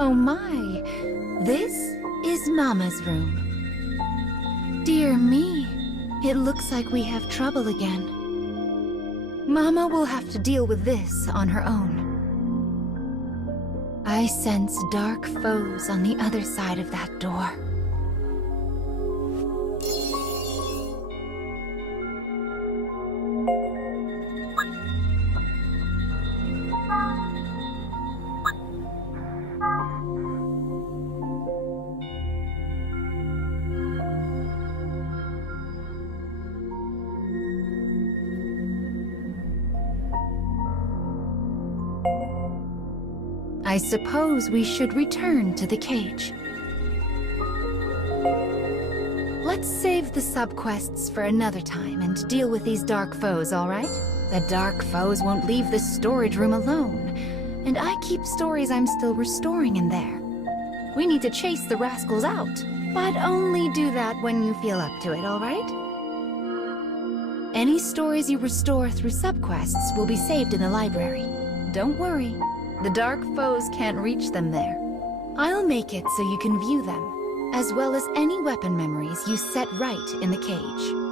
Oh my, this is Mama's room. Dear me, it looks like we have trouble again. Mama will have to deal with this on her own. I sense dark foes on the other side of that door. I suppose we should return to the cage. Let's save the subquests for another time and deal with these dark foes, all right? The dark foes won't leave the storage room alone, and I keep stories I'm still restoring in there. We need to chase the rascals out, but only do that when you feel up to it, all right? Any stories you restore through subquests will be saved in the library. Don't worry. The dark foes can't reach them there. I'll make it so you can view them, as well as any weapon memories you set right in the cage.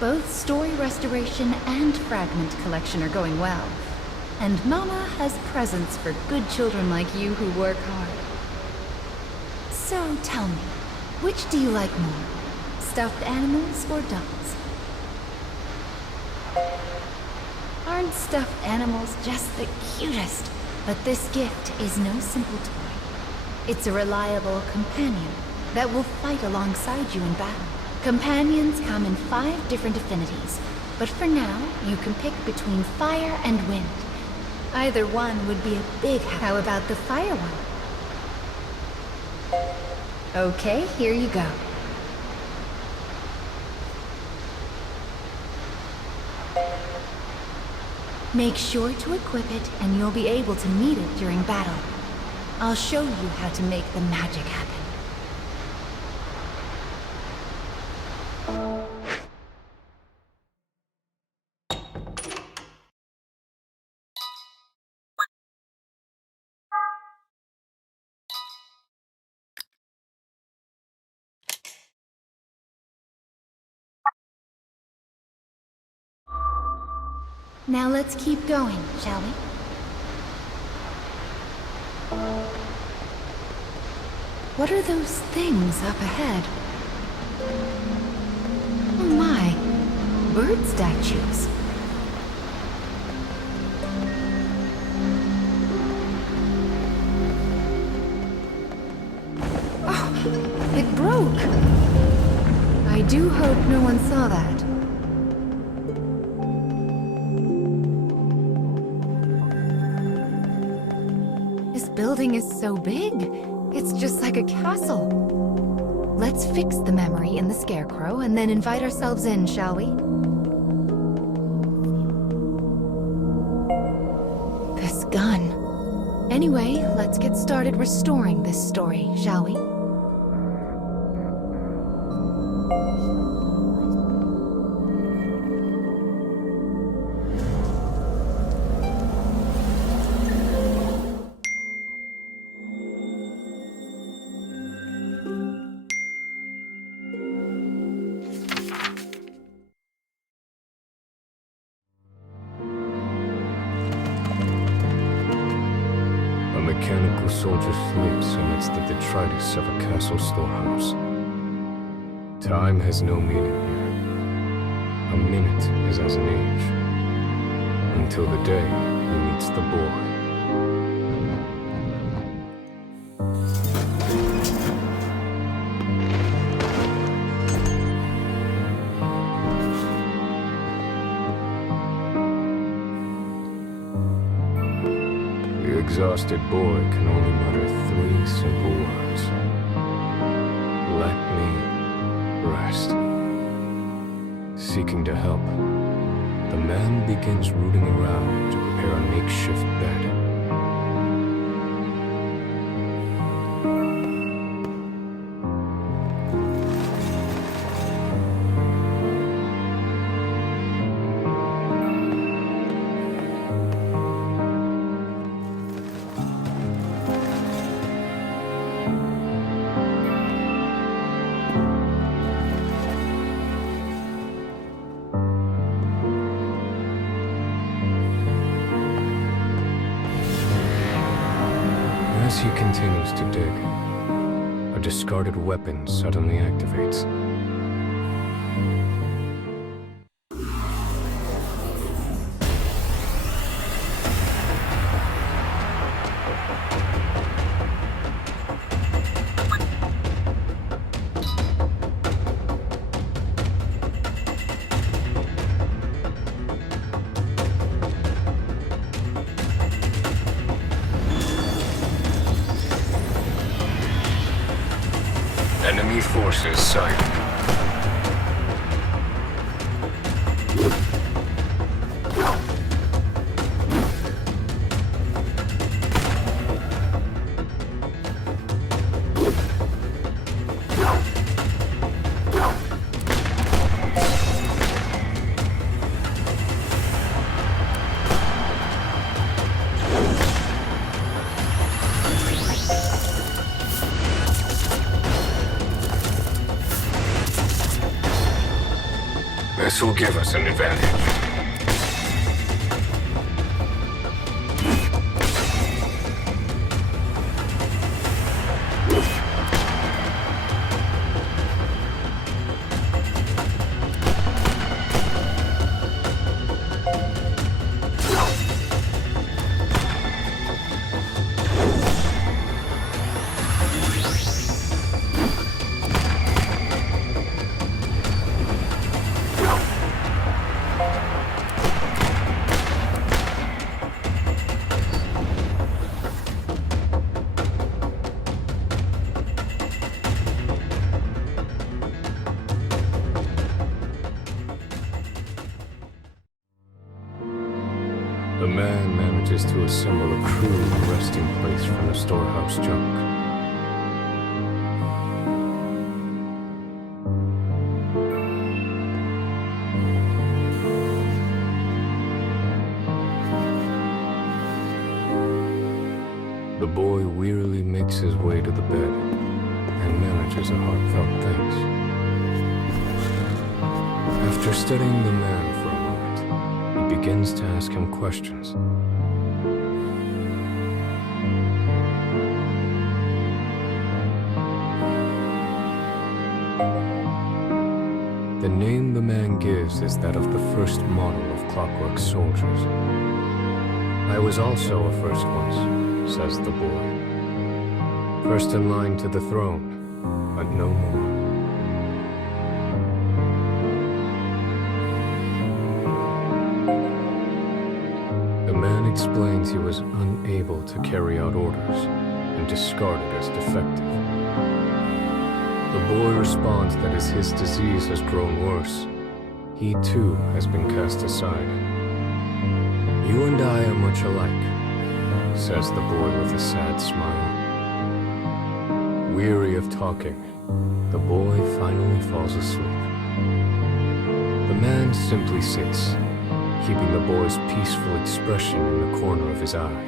Both story restoration and fragment collection are going well. And Mama has presents for good children like you who work hard. So tell me, which do you like more? Stuffed animals or dolls? Aren't stuffed animals just the cutest? But this gift is no simple toy. It's a reliable companion that will fight alongside you in battle. Companions come in 5 different affinities, but for now, you can pick between fire and wind. Either one would be a big help. How about the fire one? Okay, here you go. Make sure to equip it, and you'll be able to meet it during battle. I'll show you how to make the magic happen. Now let's keep going, shall we? What are those things up ahead? Oh my, bird statues. Oh, it broke. I do hope no one saw that. This building is so big. It's just like a castle. Let's fix the memory in the Scarecrow and then invite ourselves in, shall we? This gun. Anyway, let's get started restoring this story, shall we? A mechanical soldier sleeps amidst the detritus of a castle storehouse. Time has no meaning here. A minute is as an age, until the day he meets the boy. The exhausted boy can only mutter 3 simple words. Let me rest. Seeking to help, the man begins rooting around to prepare a makeshift bed. As he continues to dig, a discarded weapon suddenly activates. Enemy forces sighted. This will give us an advantage. The man manages to assemble a crude resting place from the storehouse junk. The boy wearily makes his way to the bed and manages a heartfelt thanks. After studying the man for a moment, he begins to ask him questions. The name the man gives is that of the first model of clockwork soldiers. I was also a first once, says the boy. First in line to the throne, but no more. The man explains he was unable to carry out orders and discarded as defective. The boy responds that as his disease has grown worse, he too has been cast aside. You and I are much alike, says the boy with a sad smile. Weary of talking, the boy finally falls asleep. The man simply sits, keeping the boy's peaceful expression in the corner of his eye.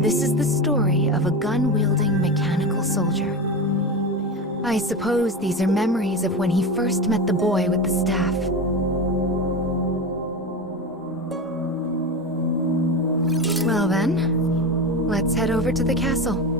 This is the story of a gun-wielding mechanical soldier. I suppose these are memories of when he first met the boy with the staff. Well then, let's head over to the castle.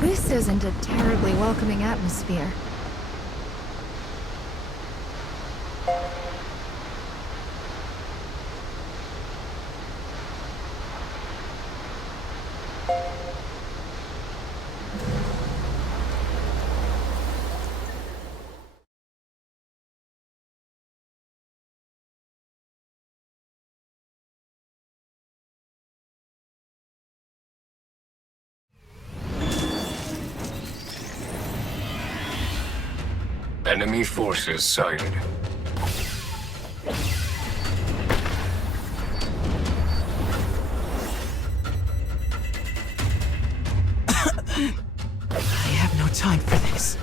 This isn't a terribly welcoming atmosphere. Enemy forces sighted. I have no time for this.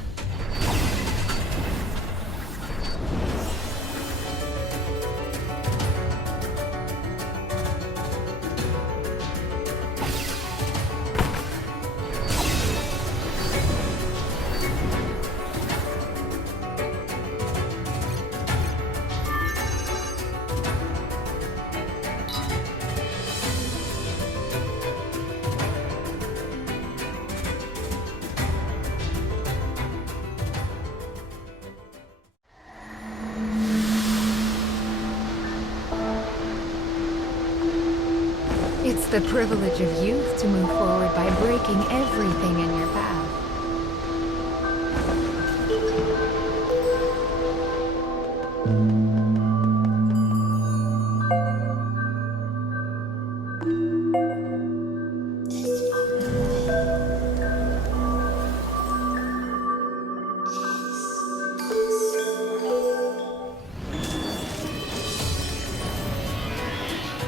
It's the privilege of youth to move forward by breaking everything in your path.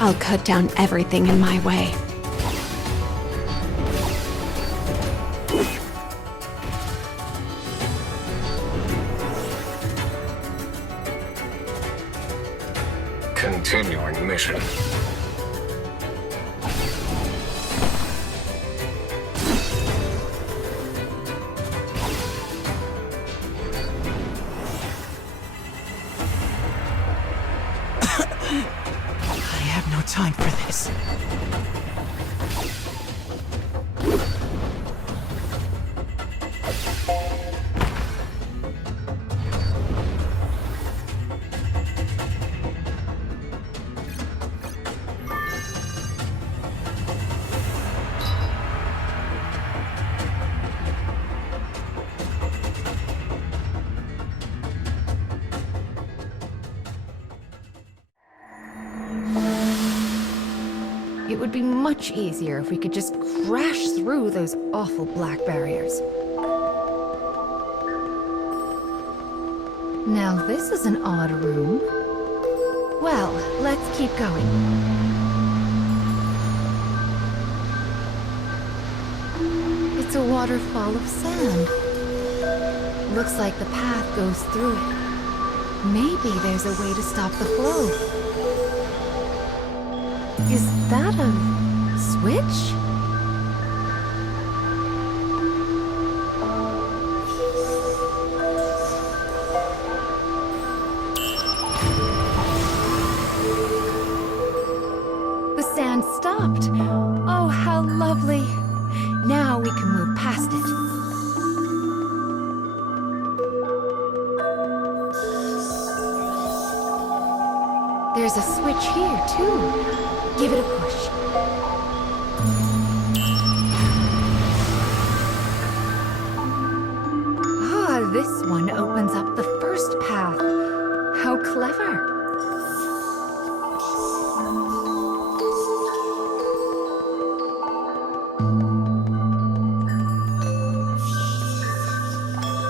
I'll cut down everything in my way. Continuing mission. I have no time for this. It would be much easier if we could just crash through those awful black barriers. Now this is an odd room. Well, let's keep going. It's a waterfall of sand. Looks like the path goes through it. Maybe there's a way to stop the flow. Is that a switch? The sand stopped. Oh, how lovely. Now we can move past it. There's a switch here, too. Give it a push. Ah, this one opens up the first path. How clever.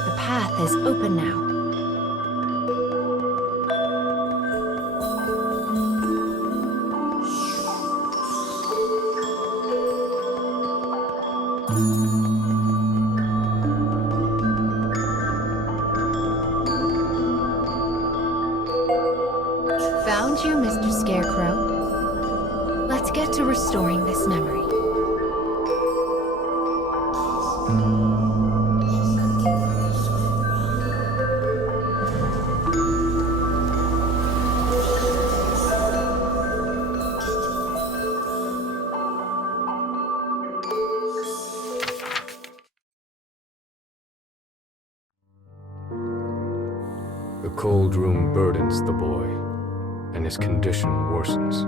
The path is open now. Found you, Mr. Scarecrow. Let's get to restoring this memory. The cold room burdens the boy, and his condition worsens.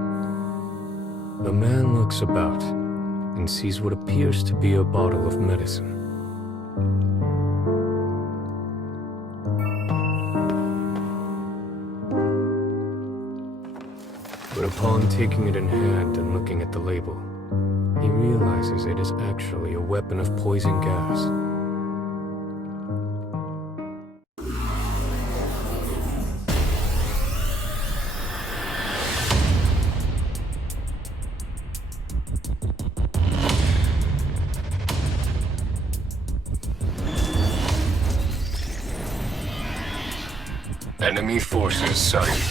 The man looks about and sees what appears to be a bottle of medicine. But upon taking it in hand and looking at the label, he realizes it is actually a weapon of poison gas. Enemy forces sighted.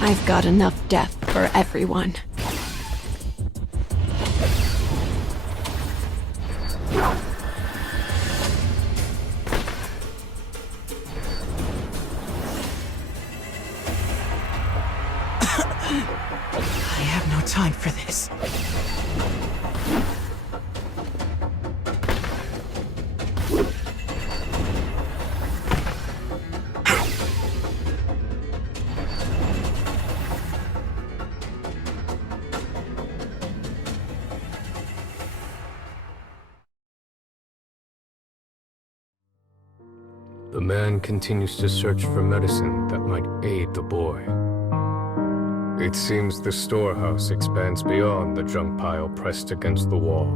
I've got enough death for everyone. I have no time for this. The man continues to search for medicine that might aid the boy. It seems the storehouse expands beyond the junk pile pressed against the wall.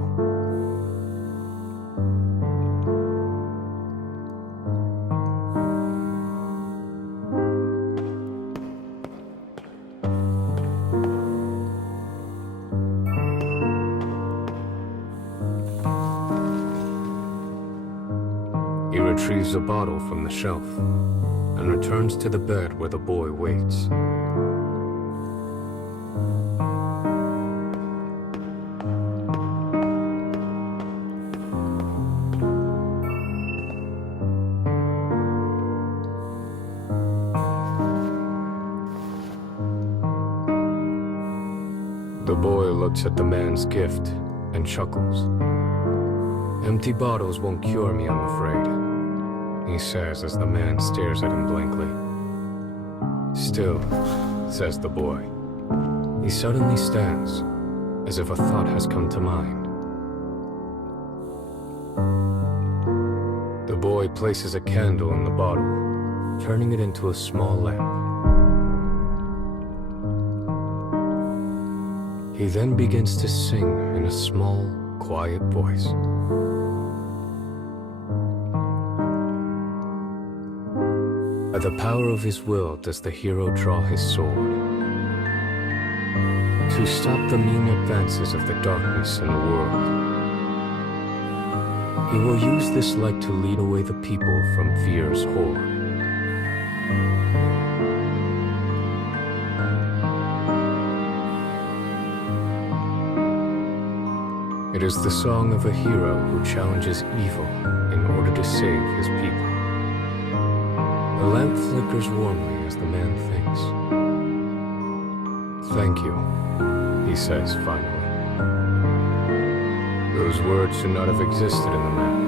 He retrieves a bottle from the shelf and returns to the bed where the boy waits. The boy looks at the man's gift and chuckles. "Empty bottles won't cure me, I'm afraid," he says as the man stares at him blankly. "Still," says the boy. He suddenly stands, as if a thought has come to mind. The boy places a candle in the bottle, turning it into a small lamp. He then begins to sing in a small, quiet voice. By the power of his will does the hero draw his sword. To stop the mean advances of the darkness in the world. He will use this light to lead away the people from fear's horde. It is the song of a hero who challenges evil in order to save his people. The lamp flickers warmly as the man thinks. "Thank you," he says finally. Those words should not have existed in the man,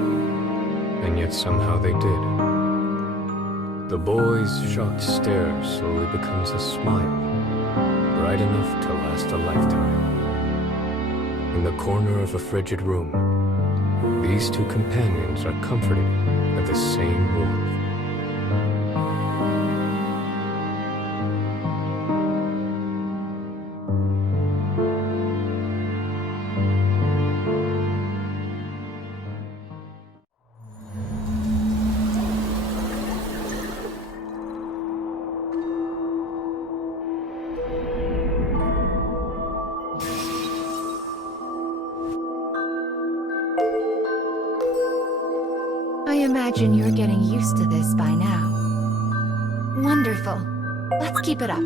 and yet somehow they did. The boy's shocked stare slowly becomes a smile, bright enough to last a lifetime. In the corner of a frigid room, these two companions are comforted by the same warmth. I imagine you're getting used to this by now. Wonderful. Let's keep it up.